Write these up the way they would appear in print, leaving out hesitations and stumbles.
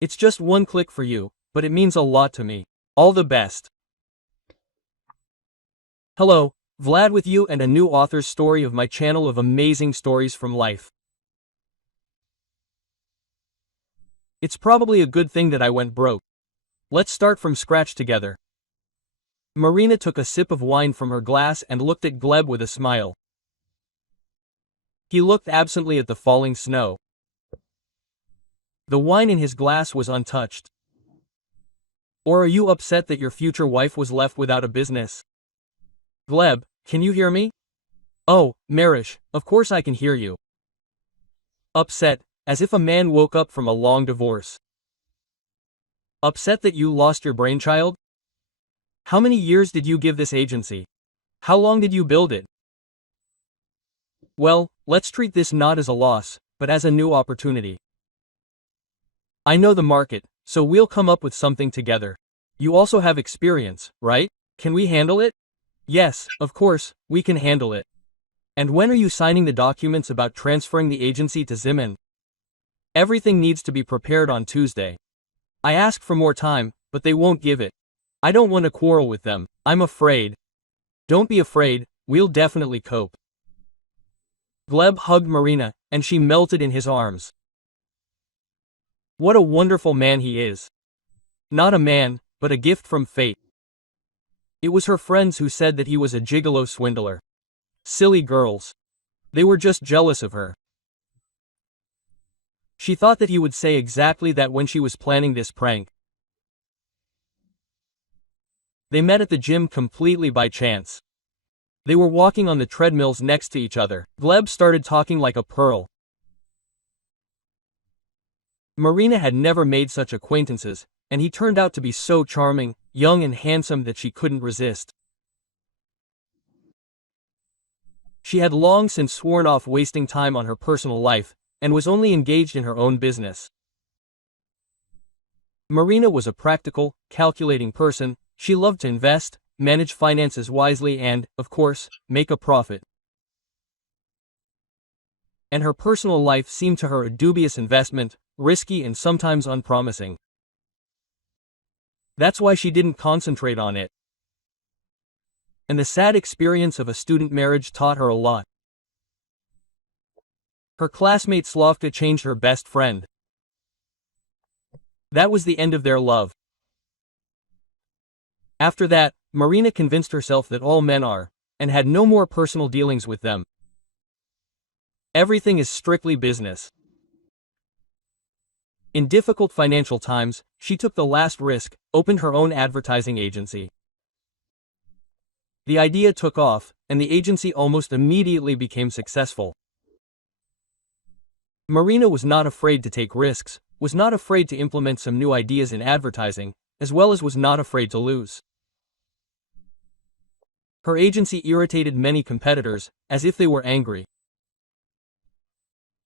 It's just one click for you, but it means a lot to me. All the best. Hello, Vlad with you and a new author's story of my channel of amazing stories from life. It's probably a good thing that I went broke. Let's start from scratch together. Marina took a sip of wine from her glass and looked at Gleb with a smile. He looked absently at the falling snow. The wine in his glass was untouched. Or are you upset that your future wife was left without a business? Gleb, can you hear me? Oh, Marish, of course I can hear you. Upset, as if a man woke up from a long divorce. Upset that you lost your brainchild? How many years did you give this agency? How long did you build it? Well, let's treat this not as a loss, but as a new opportunity. I know the market, so we'll come up with something together. You also have experience, right? Can we handle it? Yes, of course, we can handle it. And when are you signing the documents about transferring the agency to Zimin? Everything needs to be prepared on Tuesday. I asked for more time, but they won't give it. I don't want to quarrel with them, I'm afraid. Don't be afraid, we'll definitely cope. Gleb hugged Marina, and she melted in his arms. What a wonderful man he is. Not a man, but a gift from fate. It was her friends who said that he was a gigolo swindler. Silly girls. They were just jealous of her. She thought that he would say exactly that when she was planning this prank. They met at the gym completely by chance. They were walking on the treadmills next to each other. Gleb started talking like a pearl. Marina had never made such acquaintances, and he turned out to be so charming, young and handsome that she couldn't resist. She had long since sworn off wasting time on her personal life, and was only engaged in her own business. Marina was a practical, calculating person. She loved to invest, manage finances wisely and, of course, make a profit. And her personal life seemed to her a dubious investment, risky and sometimes unpromising. That's why she didn't concentrate on it. And the sad experience of a student marriage taught her a lot. Her classmate Slavka changed her best friend. That was the end of their love. After that, Marina convinced herself that all men are, and had no more personal dealings with them. Everything is strictly business. In difficult financial times, she took the last risk, opened her own advertising agency. The idea took off, and the agency almost immediately became successful. Marina was not afraid to take risks, was not afraid to implement some new ideas in advertising, as well as was not afraid to lose. Her agency irritated many competitors, as if they were angry.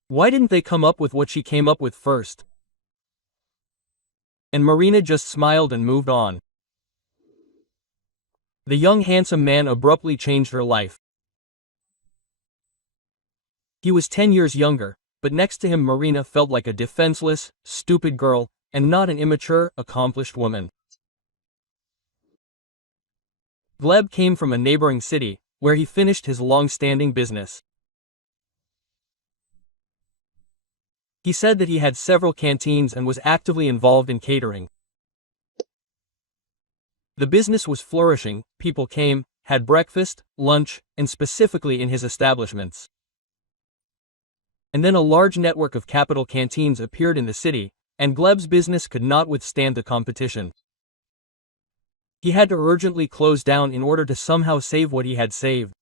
Why didn't they come up with what she came up with first? And Marina just smiled and moved on. The young handsome man abruptly changed her life. He was 10 years younger, but next to him Marina felt like a defenseless, stupid girl, and not an immature, accomplished woman. Gleb came from a neighboring city, where he finished his long-standing business. He said that he had several canteens and was actively involved in catering. The business was flourishing, people came, had breakfast, lunch, and specifically in his establishments. And then a large network of capital canteens appeared in the city, and Gleb's business could not withstand the competition. He had to urgently close down in order to somehow save what he had saved.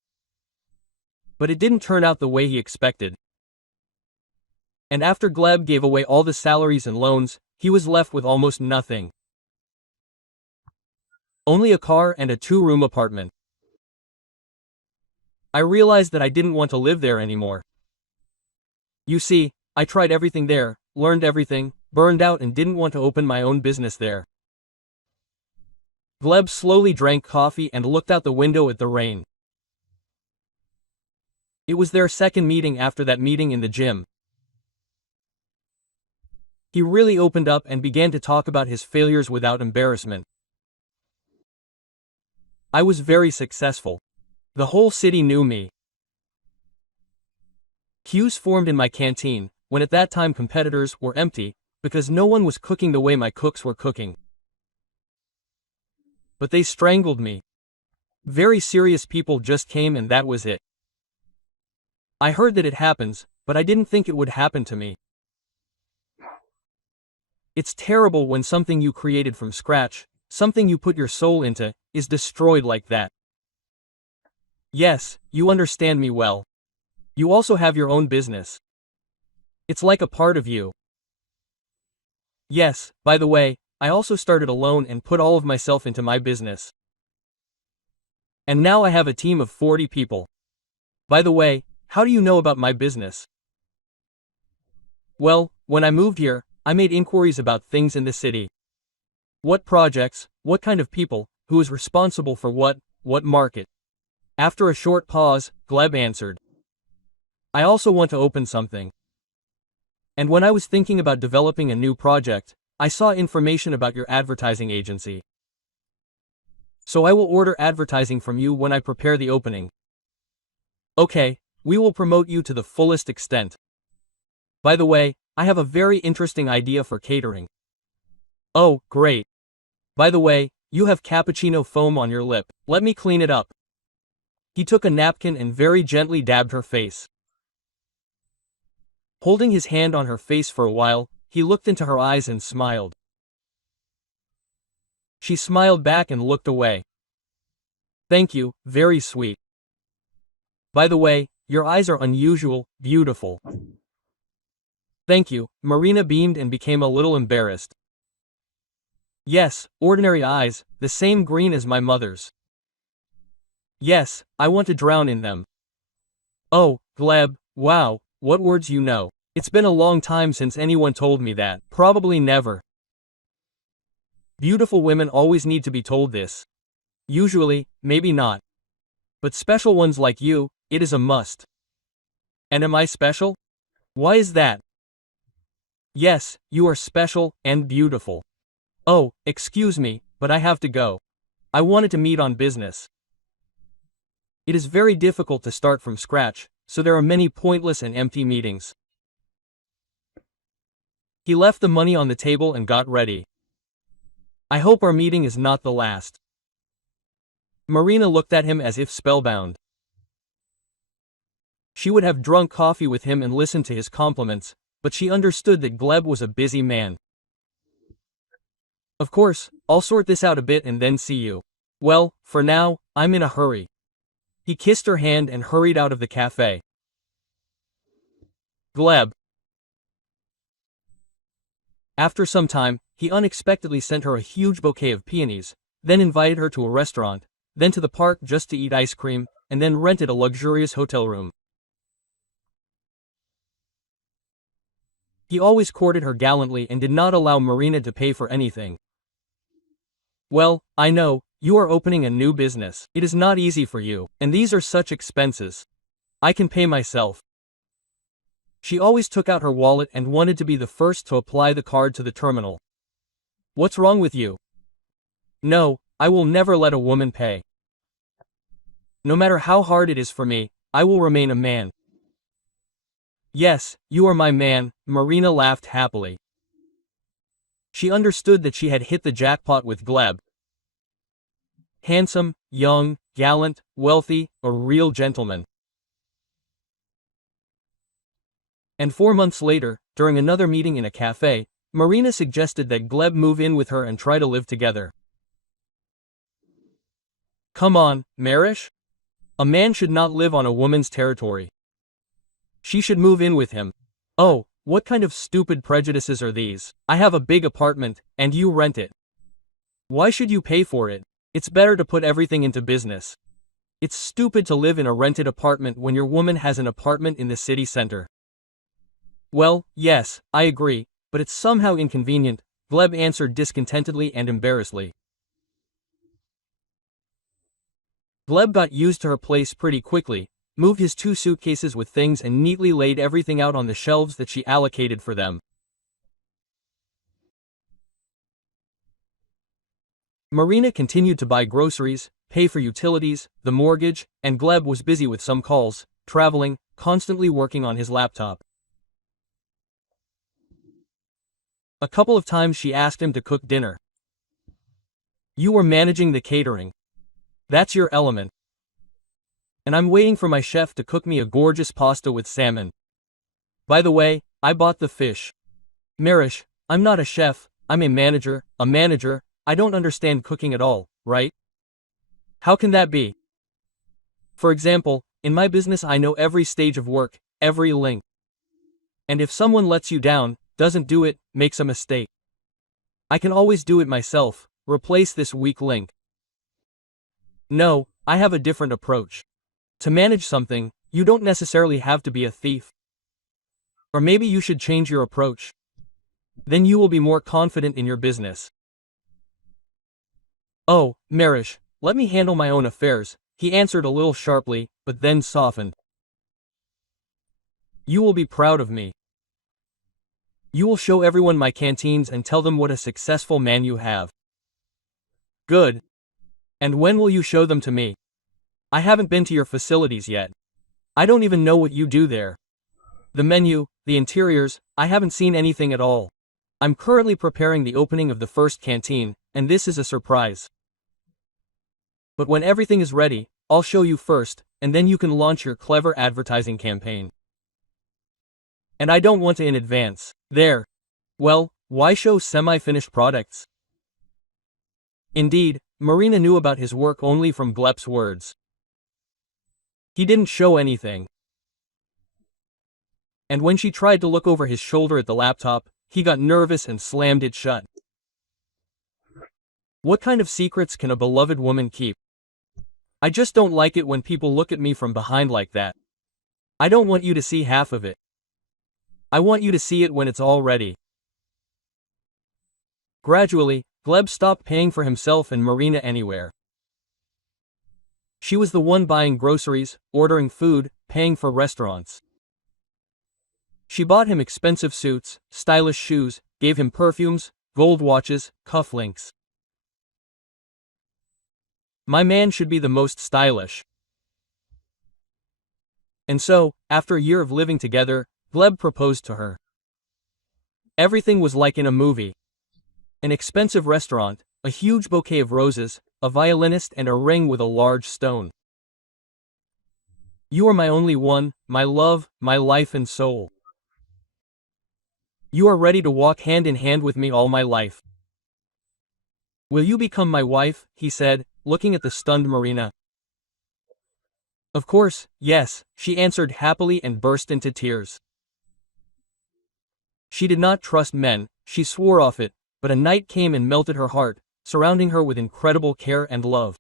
But it didn't turn out the way he expected. And after Gleb gave away all the salaries and loans, he was left with almost nothing. Only a car and a 2-room apartment. I realized that I didn't want to live there anymore. You see, I tried everything there, learned everything, burned out and didn't want to open my own business there. Gleb slowly drank coffee and looked out the window at the rain. It was their second meeting after that meeting in the gym. He really opened up and began to talk about his failures without embarrassment. I was very successful. The whole city knew me. Queues formed in my canteen, when at that time competitors were empty, because no one was cooking the way my cooks were cooking. But they strangled me. Very serious people just came and that was it. I heard that it happens, but I didn't think it would happen to me. It's terrible when something you created from scratch, something you put your soul into, is destroyed like that. Yes, you understand me well. You also have your own business. It's like a part of you. Yes, by the way, I also started alone and put all of myself into my business. And now I have a team of 40 people. By the way, how do you know about my business? Well, when I moved here, I made inquiries about things in the city. What projects, what kind of people, who is responsible for what market? After a short pause, Gleb answered. I also want to open something. And when I was thinking about developing a new project, I saw information about your advertising agency. So I will order advertising from you when I prepare the opening. Okay, we will promote you to the fullest extent. By the way, I have a very interesting idea for catering. Oh, great. By the way, you have cappuccino foam on your lip. Let me clean it up. He took a napkin and very gently dabbed her face. Holding his hand on her face for a while, he looked into her eyes and smiled. She smiled back and looked away. Thank you, very sweet. By the way, your eyes are unusual, beautiful. Thank you, Marina beamed and became a little embarrassed. Yes, ordinary eyes, the same green as my mother's. Yes, I want to drown in them. Oh, Gleb, wow, what words you know. It's been a long time since anyone told me that. Probably never. Beautiful women always need to be told this. Usually, maybe not. But special ones like you, it is a must. And am I special? Why is that? Yes, you are special and beautiful. Oh, excuse me, but I have to go. I wanted to meet on business. It is very difficult to start from scratch, so there are many pointless and empty meetings. He left the money on the table and got ready. I hope our meeting is not the last. Marina looked at him as if spellbound. She would have drunk coffee with him and listened to his compliments, but she understood that Gleb was a busy man. Of course, I'll sort this out a bit and then see you. Well, for now, I'm in a hurry. He kissed her hand and hurried out of the cafe. Gleb. After some time, he unexpectedly sent her a huge bouquet of peonies, then invited her to a restaurant, then to the park just to eat ice cream, and then rented a luxurious hotel room. He always courted her gallantly and did not allow Marina to pay for anything. Well, I know, you are opening a new business. It is not easy for you, and these are such expenses. I can pay myself. She always took out her wallet and wanted to be the first to apply the card to the terminal. What's wrong with you? No, I will never let a woman pay. No matter how hard it is for me, I will remain a man. Yes, you are my man, Marina laughed happily. She understood that she had hit the jackpot with Gleb. Handsome, young, gallant, wealthy, a real gentleman. And 4 months later, during another meeting in a cafe, Marina suggested that Gleb move in with her and try to live together. Come on, Marish? A man should not live on a woman's territory. She should move in with him. Oh, what kind of stupid prejudices are these? I have a big apartment, and you rent it. Why should you pay for it? It's better to put everything into business. It's stupid to live in a rented apartment when your woman has an apartment in the city center. Well, yes, I agree, but it's somehow inconvenient, Gleb answered discontentedly and embarrassedly. Gleb got used to her place pretty quickly, moved his 2 suitcases with things and neatly laid everything out on the shelves that she allocated for them. Marina continued to buy groceries, pay for utilities, the mortgage, and Gleb was busy with some calls, traveling, constantly working on his laptop. A couple of times she asked him to cook dinner. "You were managing the catering. That's your element. And I'm waiting for my chef to cook me a gorgeous pasta with salmon. By the way, I bought the fish." "Marish, I'm not a chef, I'm a manager. I don't understand cooking at all, right? How can that be? For example, in my business I know every stage of work, every link. And if someone lets you down, doesn't do it, makes a mistake, I can always do it myself, replace this weak link. No, I have a different approach. To manage something, you don't necessarily have to be a thief. Or maybe you should change your approach. Then you will be more confident in your business." "Oh, Marish, let me handle my own affairs," he answered a little sharply, but then softened. "You will be proud of me. You will show everyone my canteens and tell them what a successful man you have." "Good. And when will you show them to me? I haven't been to your facilities yet. I don't even know what you do there. The menu, the interiors, I haven't seen anything at all. I'm currently preparing the opening of the first canteen, and this is a surprise. But when everything is ready, I'll show you first, and then you can launch your clever advertising campaign. And I don't want to in advance. There. Well, why show semi-finished products?" Indeed, Marina knew about his work only from Gleb's words. He didn't show anything. And when she tried to look over his shoulder at the laptop, he got nervous and slammed it shut. What kind of secrets can a beloved woman keep? I just don't like it when people look at me from behind like that. I don't want you to see half of it. I want you to see it when it's all ready. Gradually, Gleb stopped paying for himself and Marina anywhere. She was the one buying groceries, ordering food, paying for restaurants. She bought him expensive suits, stylish shoes, gave him perfumes, gold watches, cufflinks. My man should be the most stylish. And so, after a year of living together, Gleb proposed to her. Everything was like in a movie. An expensive restaurant, a huge bouquet of roses, a violinist and a ring with a large stone. "You are my only one, my love, my life and soul. You are ready to walk hand in hand with me all my life. Will you become my wife?" he said, looking at the stunned Marina. "Of course, yes," she answered happily and burst into tears. She did not trust men, she swore off it, but a night came and melted her heart, surrounding her with incredible care and love.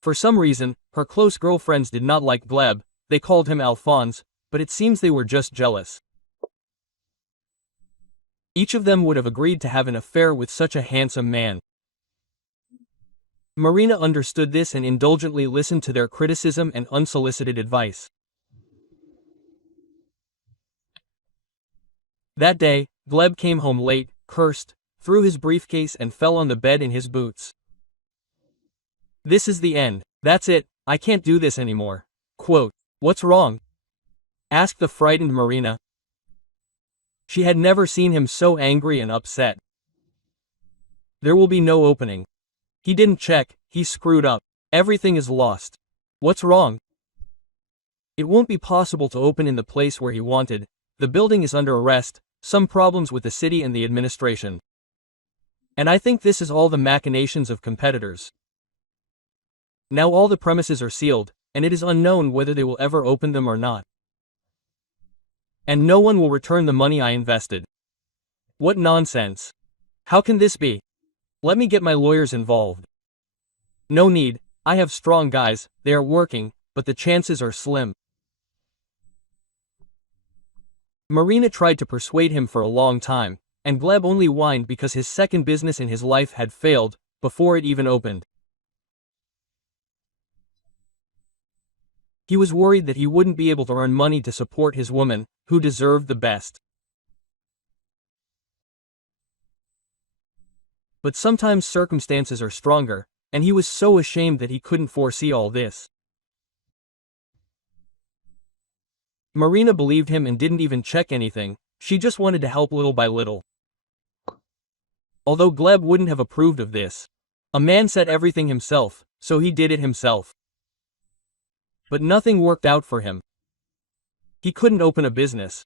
For some reason, her close girlfriends did not like Gleb, they called him Alphonse, but it seems they were just jealous. Each of them would have agreed to have an affair with such a handsome man. Marina understood this and indulgently listened to their criticism and unsolicited advice. That day, Gleb came home late, cursed, threw his briefcase and fell on the bed in his boots. "This is the end. That's it, I can't do this anymore." Quote, "What's wrong?" asked the frightened Marina. She had never seen him so angry and upset. "There will be no opening. He didn't check, he screwed up. Everything is lost." "What's wrong?" "It won't be possible to open in the place where he wanted. The building is under arrest, some problems with the city and the administration. And I think this is all the machinations of competitors. Now all the premises are sealed, and it is unknown whether they will ever open them or not. And no one will return the money I invested. What nonsense. How can this be? Let me get my lawyers involved." "No need, I have strong guys, they are working, but the chances are slim." Marina tried to persuade him for a long time, and Gleb only whined because his second business in his life had failed, before it even opened. He was worried that he wouldn't be able to earn money to support his woman, who deserved the best. But sometimes circumstances are stronger, and he was so ashamed that he couldn't foresee all this. Marina believed him and didn't even check anything, she just wanted to help little by little. Although Gleb wouldn't have approved of this. A man said everything himself, so he did it himself. But nothing worked out for him. He couldn't open a business.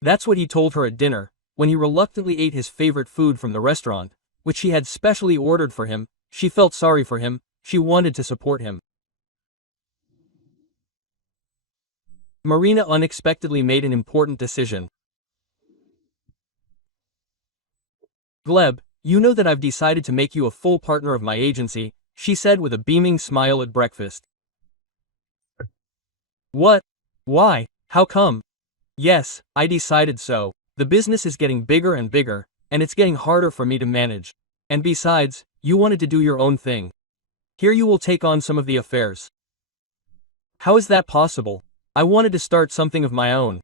That's what he told her at dinner, when he reluctantly ate his favorite food from the restaurant, which she had specially ordered for him. She felt sorry for him, she wanted to support him. Marina unexpectedly made an important decision. Gleb, you know that I've decided to make you a full partner of my agency, she said with a beaming smile at breakfast. What? Why? How come? Yes, I decided so. The business is getting bigger and bigger, and it's getting harder for me to manage. And besides, you wanted to do your own thing. Here you will take on some of the affairs. How is that possible? I wanted to start something of my own.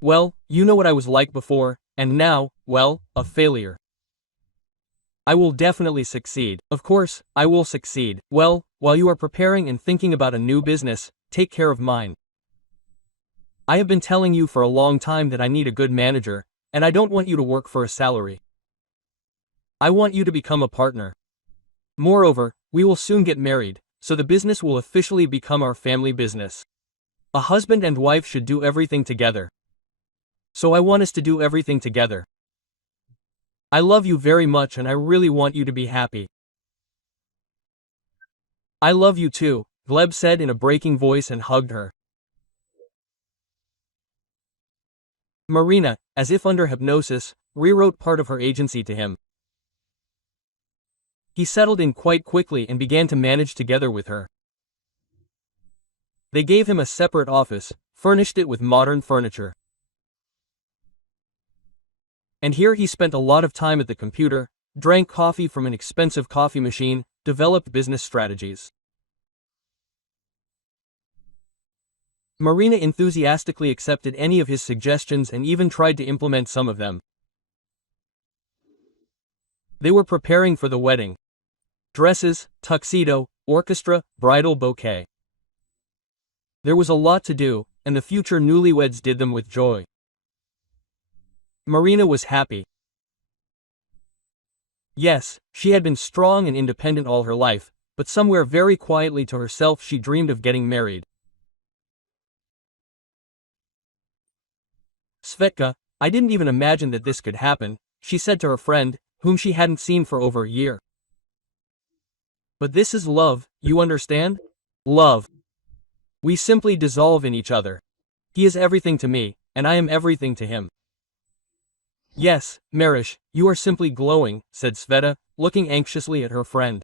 Well, you know what I was like before, and now, well, a failure. I will definitely succeed. Of course, I will succeed. Well, while you are preparing and thinking about a new business, take care of mine. I have been telling you for a long time that I need a good manager, and I don't want you to work for a salary. I want you to become a partner. Moreover, we will soon get married, so the business will officially become our family business. A husband and wife should do everything together. So I want us to do everything together. I love you very much and I really want you to be happy. I love you too, Gleb said in a breaking voice and hugged her. Marina, as if under hypnosis, rewrote part of her agency to him. He settled in quite quickly and began to manage together with her. They gave him a separate office, furnished it with modern furniture. And here he spent a lot of time at the computer, drank coffee from an expensive coffee machine, developed business strategies. Marina enthusiastically accepted any of his suggestions and even tried to implement some of them. They were preparing for the wedding. Dresses, tuxedo, orchestra, bridal bouquet. There was a lot to do, and the future newlyweds did them with joy. Marina was happy. Yes, she had been strong and independent all her life, but somewhere very quietly to herself she dreamed of getting married. Svetka, I didn't even imagine that this could happen, she said to her friend, whom she hadn't seen for over a year. But this is love, you understand? Love. We simply dissolve in each other. He is everything to me, and I am everything to him. Yes, Marish, you are simply glowing, said Sveta, looking anxiously at her friend.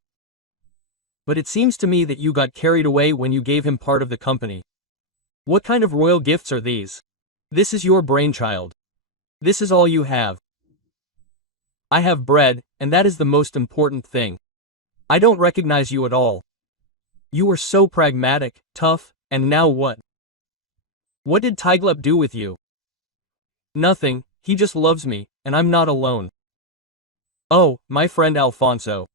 But it seems to me that you got carried away when you gave him part of the company. What kind of royal gifts are these? This is your brainchild. This is all you have. I have bread, and that is the most important thing. I don't recognize you at all. You were so pragmatic, tough, and now what? What did Tyglep do with you? Nothing, he just loves me, and I'm not alone. Oh, my friend Alfonso.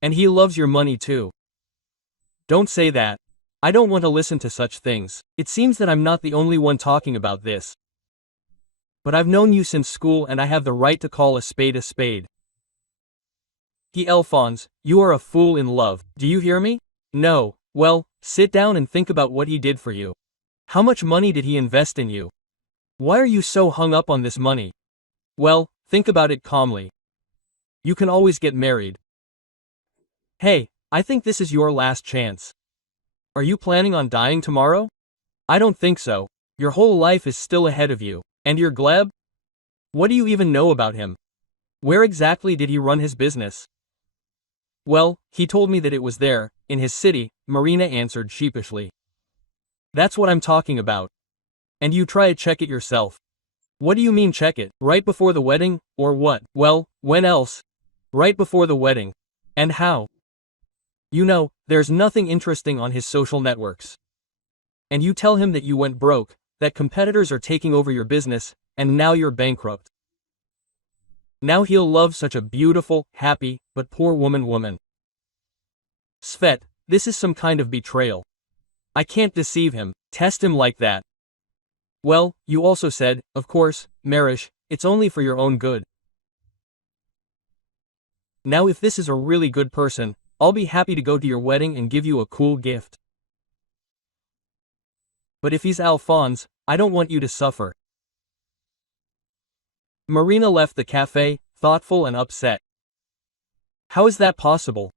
And he loves your money too. Don't say that. I don't want to listen to such things. It seems that I'm not the only one talking about this. But I've known you since school and I have the right to call a spade a spade. Alphonse, you are a fool in love, do you hear me? No, well, sit down and think about what he did for you. How much money did he invest in you? Why are you so hung up on this money? Well, think about it calmly. You can always get married. Hey, I think this is your last chance. Are you planning on dying tomorrow? I don't think so. Your whole life is still ahead of you. And your Gleb? What do you even know about him? Where exactly did he run his business? Well, he told me that it was there, in his city, Marina answered sheepishly. That's what I'm talking about. And you try to check it yourself. What do you mean check it? Right before the wedding, or what? Well, when else? Right before the wedding. And how? You know, there's nothing interesting on his social networks. And you tell him that you went broke, that competitors are taking over your business, and now you're bankrupt. Now he'll love such a beautiful, happy, but poor woman. Svet, this is some kind of betrayal. I can't deceive him, test him like that. Well, you also said, of course, Marish, it's only for your own good. Now if this is a really good person, I'll be happy to go to your wedding and give you a cool gift. But if he's Alphonse, I don't want you to suffer. Marina left the cafe, thoughtful and upset. How is that possible?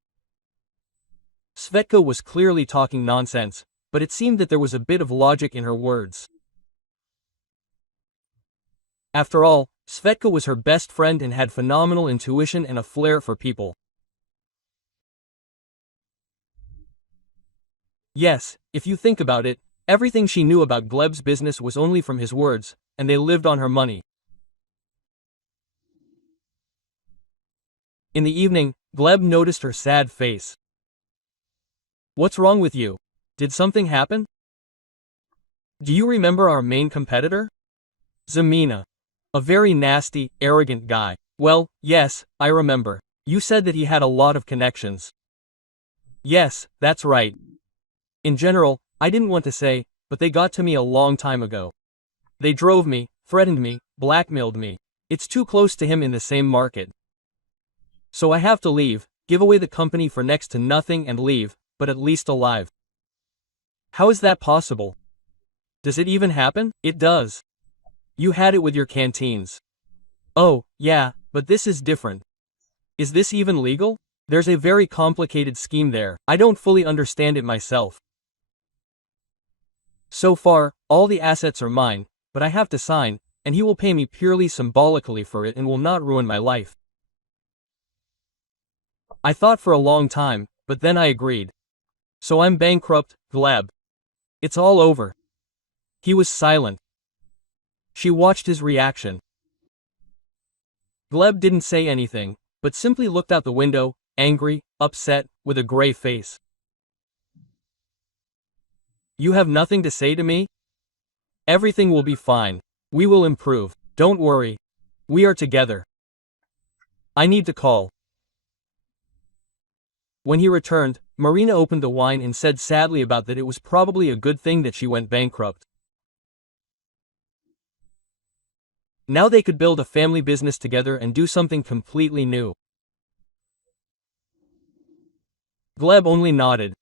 Svetka was clearly talking nonsense, but it seemed that there was a bit of logic in her words. After all, Svetka was her best friend and had phenomenal intuition and a flair for people. Yes, if you think about it, everything she knew about Gleb's business was only from his words, and they lived on her money. In the evening, Gleb noticed her sad face. What's wrong with you? Did something happen? Do you remember our main competitor? Zemina. A very nasty, arrogant guy. Well, yes, I remember. You said that he had a lot of connections. Yes, that's right. In general, I didn't want to say, but they got to me a long time ago. They drove me, threatened me, blackmailed me. It's too close to him in the same market. So I have to leave, give away the company for next to nothing and leave, but at least alive. How is that possible? Does it even happen? It does. You had it with your canteens. Oh, yeah, but this is different. Is this even legal? There's a very complicated scheme there. I don't fully understand it myself. So far, all the assets are mine, but I have to sign, and he will pay me purely symbolically for it and will not ruin my life. I thought for a long time, but then I agreed. So I'm bankrupt, Gleb. It's all over. He was silent. She watched his reaction. Gleb didn't say anything, but simply looked out the window, angry, upset, with a gray face. You have nothing to say to me? Everything will be fine. We will improve. Don't worry. We are together. I need to call. When he returned, Marina opened the wine and said sadly about that it was probably a good thing that she went bankrupt. Now they could build a family business together and do something completely new. Gleb only nodded.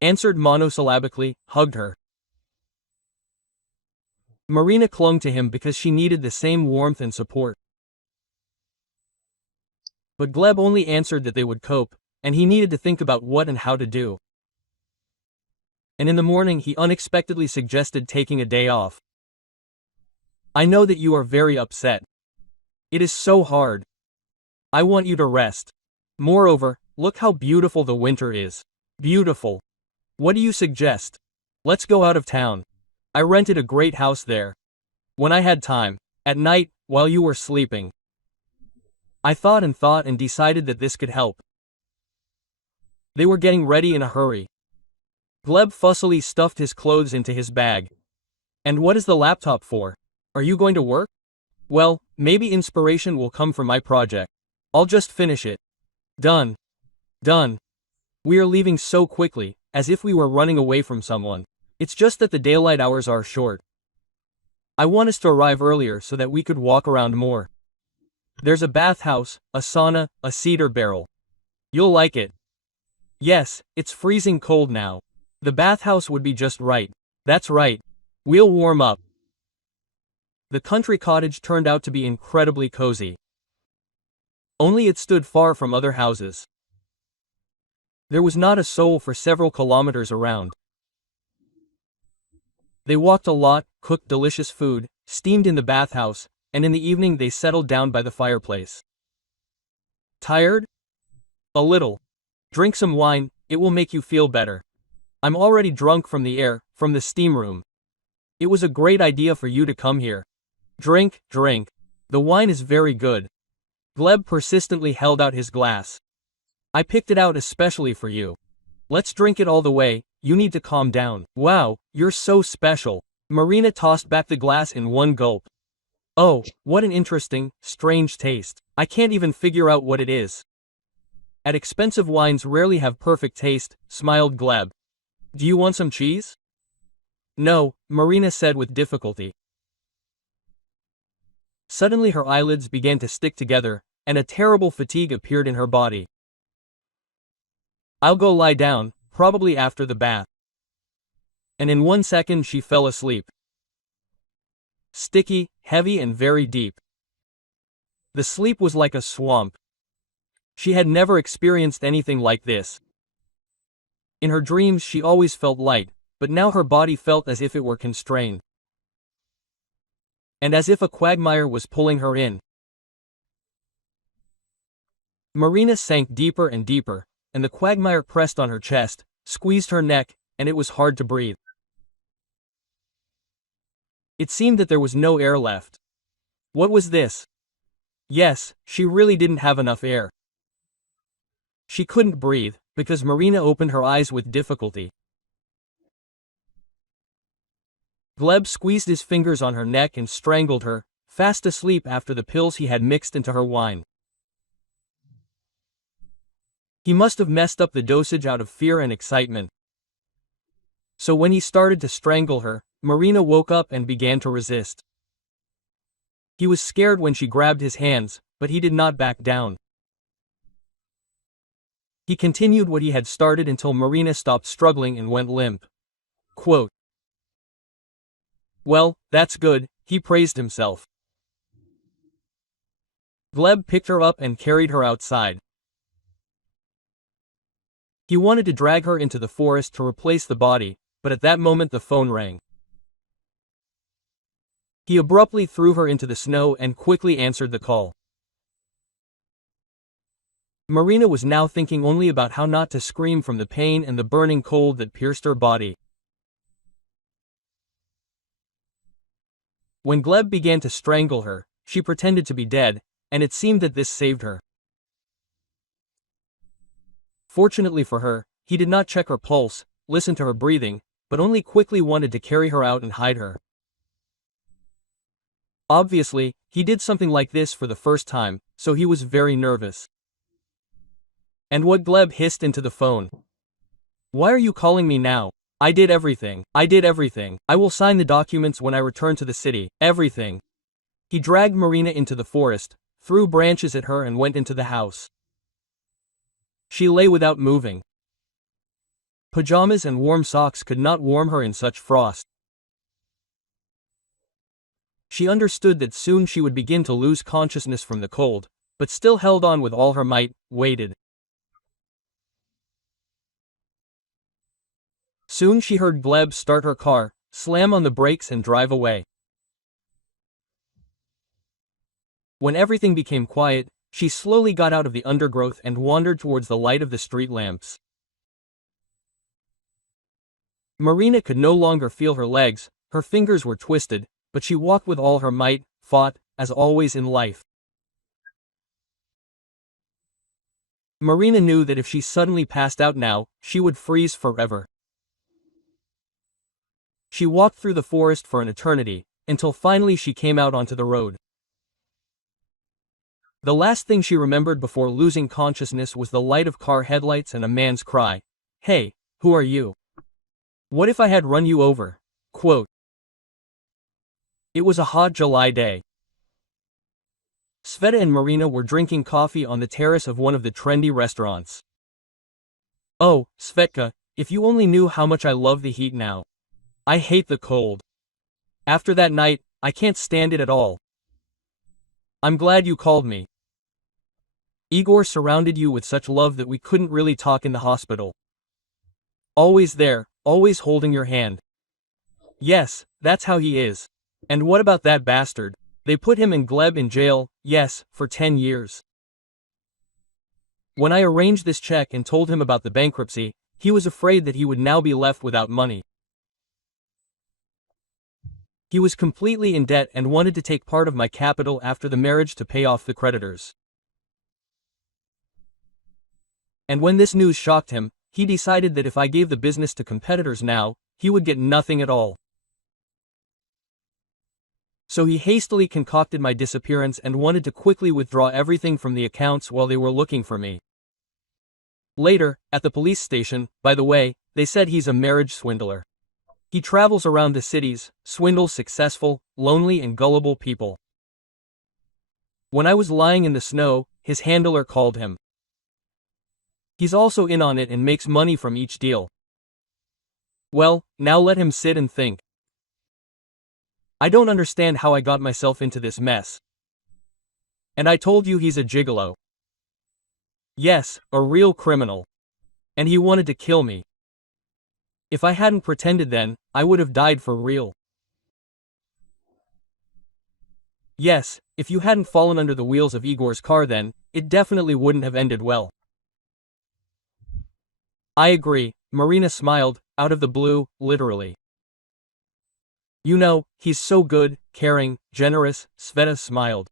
Answered monosyllabically, hugged her. Marina clung to him because she needed the same warmth and support. But Gleb only answered that they would cope, and he needed to think about what and how to do. And in the morning he unexpectedly suggested taking a day off. I know that you are very upset. It is so hard. I want you to rest. Moreover, look how beautiful the winter is. Beautiful. What do you suggest? Let's go out of town. I rented a great house there. When I had time, at night, while you were sleeping. I thought and decided that this could help. They were getting ready in a hurry. Gleb fussily stuffed his clothes into his bag. And what is the laptop for? Are you going to work? Well, maybe inspiration will come from my project. I'll just finish it. Done. Done. We are leaving so quickly, as if we were running away from someone. It's just that the daylight hours are short. I want us to arrive earlier so that we could walk around more. There's a bathhouse, a sauna, a cedar barrel. You'll like it. Yes, it's freezing cold now. The bathhouse would be just right. That's right. We'll warm up. The country cottage turned out to be incredibly cozy. Only it stood far from other houses. There was not a soul for several kilometers around. They walked a lot, cooked delicious food, steamed in the bathhouse, and in the evening they settled down by the fireplace. Tired? A little. Drink some wine, it will make you feel better. I'm already drunk from the air, from the steam room. It was a great idea for you to come here. Drink, drink. The wine is very good. Gleb persistently held out his glass. I picked it out especially for you. Let's drink it all the way, you need to calm down. Wow, you're so special. Marina tossed back the glass in one gulp. Oh, what an interesting, strange taste. I can't even figure out what it is. At expensive wines rarely have perfect taste, smiled Gleb. Do you want some cheese? No, Marina said with difficulty. Suddenly her eyelids began to stick together, and a terrible fatigue appeared in her body. I'll go lie down, probably after the bath. And in 1 second she fell asleep. Sticky, heavy and very deep. The sleep was like a swamp. She had never experienced anything like this. In her dreams she always felt light, but now her body felt as if it were constrained. And as if a quagmire was pulling her in. Marina sank deeper and deeper, and the quagmire pressed on her chest, squeezed her neck, and it was hard to breathe. It seemed that there was no air left. What was this? Yes, she really didn't have enough air. She couldn't breathe, because Marina opened her eyes with difficulty. Gleb squeezed his fingers on her neck and strangled her, fast asleep after the pills he had mixed into her wine. He must have messed up the dosage out of fear and excitement. So when he started to strangle her, Marina woke up and began to resist. He was scared when she grabbed his hands, but he did not back down. He continued what he had started until Marina stopped struggling and went limp. Quote. Well, that's good, he praised himself. Gleb picked her up and carried her outside. He wanted to drag her into the forest to replace the body, but at that moment the phone rang. He abruptly threw her into the snow and quickly answered the call. Marina was now thinking only about how not to scream from the pain and the burning cold that pierced her body. When Gleb began to strangle her, she pretended to be dead, and it seemed that this saved her. Fortunately for her, he did not check her pulse, listen to her breathing, but only quickly wanted to carry her out and hide her. Obviously, he did something like this for the first time, so he was very nervous. And what Gleb hissed into the phone. Why are you calling me now? I did everything. I will sign the documents when I return to the city. Everything. He dragged Marina into the forest, threw branches at her and went into the house. She lay without moving. Pajamas and warm socks could not warm her in such frost. She understood that soon she would begin to lose consciousness from the cold, but still held on with all her might, waited. Soon she heard Gleb start her car, slam on the brakes and drive away. When everything became quiet, she slowly got out of the undergrowth and wandered towards the light of the street lamps. Marina could no longer feel her legs, her fingers were twisted, but she walked with all her might, fought, as always in life. Marina knew that if she suddenly passed out now, she would freeze forever. She walked through the forest for an eternity, until finally she came out onto the road. The last thing she remembered before losing consciousness was the light of car headlights and a man's cry. Hey, who are you? What if I had run you over? Quote. It was a hot July day. Sveta and Marina were drinking coffee on the terrace of one of the trendy restaurants. Oh, Svetka, if you only knew how much I love the heat now. I hate the cold. After that night, I can't stand it at all. I'm glad you called me. Igor surrounded you with such love that we couldn't really talk in the hospital. Always there, always holding your hand. Yes, that's how he is. And what about that bastard? They put him and Gleb in jail, yes, for 10 years. When I arranged this check and told him about the bankruptcy, he was afraid that he would now be left without money. He was completely in debt and wanted to take part of my capital after the marriage to pay off the creditors. And when this news shocked him, he decided that if I gave the business to competitors now, he would get nothing at all. So he hastily concocted my disappearance and wanted to quickly withdraw everything from the accounts while they were looking for me. Later, at the police station, by the way, they said he's a marriage swindler. He travels around the cities, swindles successful, lonely and gullible people. When I was lying in the snow, his handler called him. He's also in on it and makes money from each deal. Well, now let him sit and think. I don't understand how I got myself into this mess. And I told you he's a gigolo. Yes, a real criminal. And he wanted to kill me. If I hadn't pretended then, I would have died for real. Yes, if you hadn't fallen under the wheels of Igor's car then, it definitely wouldn't have ended well. I agree, Marina smiled, out of the blue, literally. You know, he's so good, caring, generous, Sveta smiled.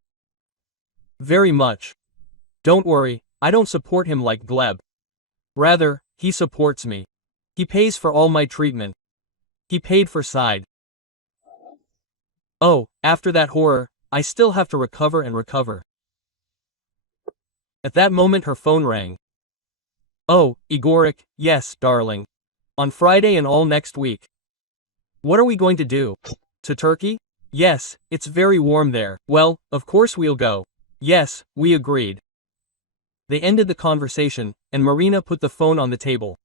Very much. Don't worry, I don't support him like Gleb. Rather, he supports me. He pays for all my treatment. He paid for side. Oh, after that horror, I still have to recover and recover. At that moment her phone rang. Oh, Igoric, yes, darling. On Friday and all next week. What are we going to do? To Turkey? Yes, it's very warm there. Well, of course we'll go. Yes, we agreed. They ended the conversation, and Marina put the phone on the table.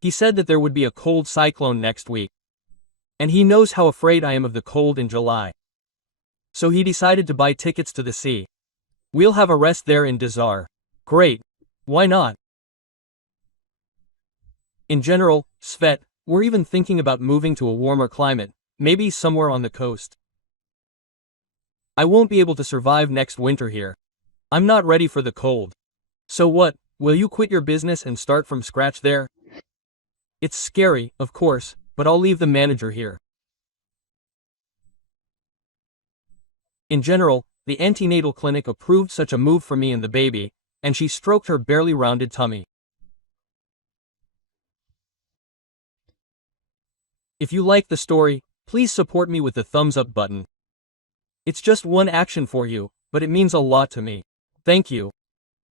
He said that there would be a cold cyclone next week. And he knows how afraid I am of the cold in July. So he decided to buy tickets to the sea. We'll have a rest there in Dizar. Great. Why not? In general, Svet, we're even thinking about moving to a warmer climate, maybe somewhere on the coast. I won't be able to survive next winter here. I'm not ready for the cold. So what, will you quit your business and start from scratch there? It's scary, of course, but I'll leave the manager here. In general, the antenatal clinic approved such a move for me and the baby, and she stroked her barely rounded tummy. If you like the story, please support me with the thumbs up button. It's just one action for you, but it means a lot to me. Thank you.